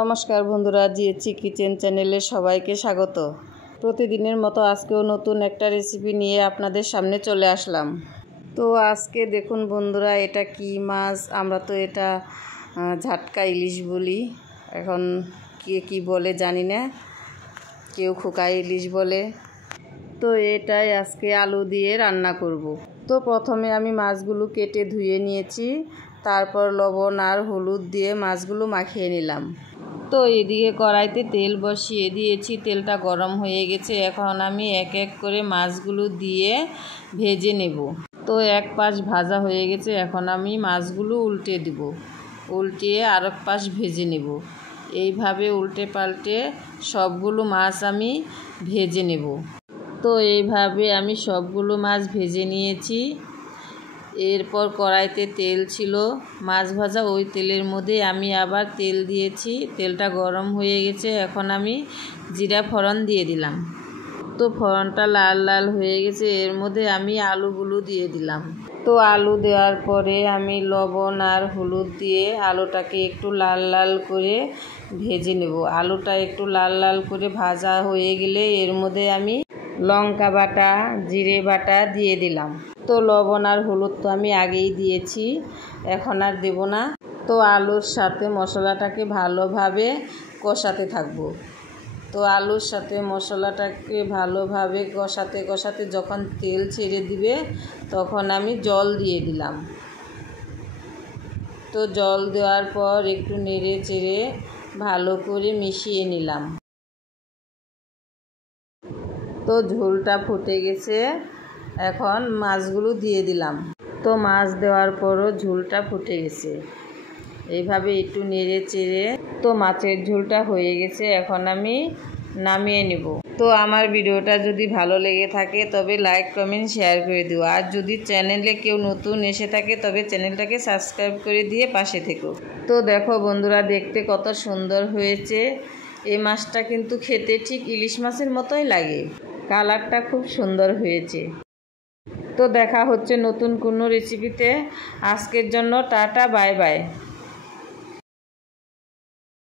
নমস্কার বন্ধুরা, জিএচি কিচেন চ্যানেলে সবাইকে স্বাগত। প্রতিদিনের মতো আজকেও নতুন একটা রেসিপি নিয়ে আপনাদের সামনে চলে আসলাম। তো আজকে দেখুন বন্ধুরা, এটা কি মাছ? আমরা তো এটা ঝাটকা ইলিশ বলি, এখন কে কি বলে জানি না, কেউ খোকা ইলিশ বলে। তো এটাই আজকে আলু দিয়ে রান্না করব। তো প্রথমে আমি মাছগুলো কেটে ধুয়ে নিয়েছি, তারপর লবণ আর হলুদ দিয়ে মাছগুলো মাখিয়ে নিলাম। তো এদিকে কড়াইতে তেল বসিয়ে দিয়েছি, তেলটা গরম হয়ে গেছে। এখন আমি এক এক করে মাছগুলো দিয়ে ভেজে নেব। তো এক পাশ ভাজা হয়ে গেছে, এখন আমি মাছগুলো উল্টে দেব, উল্টিয়ে আর এক পাশ ভেজে নেব। এইভাবে উল্টে পাল্টে সবগুলো মাছ আমি ভেজে নেব। তো এইভাবে আমি সবগুলো মাছ ভেজে নিয়েছি। এরপর কড়াইতে তেল ছিল মাছ ভাজা, ওই তেলের মধ্যে আমি আবার তেল দিয়েছি। তেলটা গরম হয়ে গেছে, এখন আমি জিরা ফোড়ন দিয়ে দিলাম। তো ফোড়নটা লাল লাল হয়ে গেছে, এর মধ্যে আমি আলুগুলো দিয়ে দিলাম। তো আলু দেওয়ার পরে আমি লবণ আর হলুদ দিয়ে আলুটাকে একটু লাল লাল করে ভেজে নেব। আলুটা একটু লাল লাল করে ভাজা হয়ে গেলে এর মধ্যে আমি লঙ্কা বাটা, জিরে বাটা দিয়ে দিলাম। তো লবণ আর হলুদ তো আমি আগেই দিয়েছি, এখন আর দেব না। তো আলুর সাথে মশলাটাকে ভালোভাবে কষাতে থাকবো। তো আলুর সাথে মশলাটাকে ভালোভাবে কষাতে কষাতে যখন তেল ছেড়ে দিবে তখন আমি জল দিয়ে দিলাম। তো জল দেওয়ার পর একটু নেড়ে চেড়ে ভালো করে মিশিয়ে নিলাম। তো ঝোলটা ফুটে গেছে, এখন মাছগুলো দিয়ে দিলাম। তো মাছ দেওয়ার পরও ঝোলটা ফুটে গেছে, এইভাবে একটু নেড়ে চেড়ে তো মাছের ঝোলটা হয়ে গেছে, এখন আমি নামিয়ে নেব। তো আমার ভিডিওটা যদি ভালো লেগে থাকে তবে লাইক কমেন্ট শেয়ার করে দিও। আর যদি চ্যানেলে কেউ নতুন এসে থাকে তবে চ্যানেলটাকে সাবস্ক্রাইব করে দিয়ে পাশে থেকো। তো দেখো বন্ধুরা, দেখতে কত সুন্দর হয়েছে। এই মাছটা কিন্তু খেতে ঠিক ইলিশ মাছের মতোই লাগে, কালারটা খুব সুন্দর হয়েছে। তো দেখা হচ্ছে নতুন কোনো রেসিপিতে। আজকের জন্য টাটা, বাই বাই।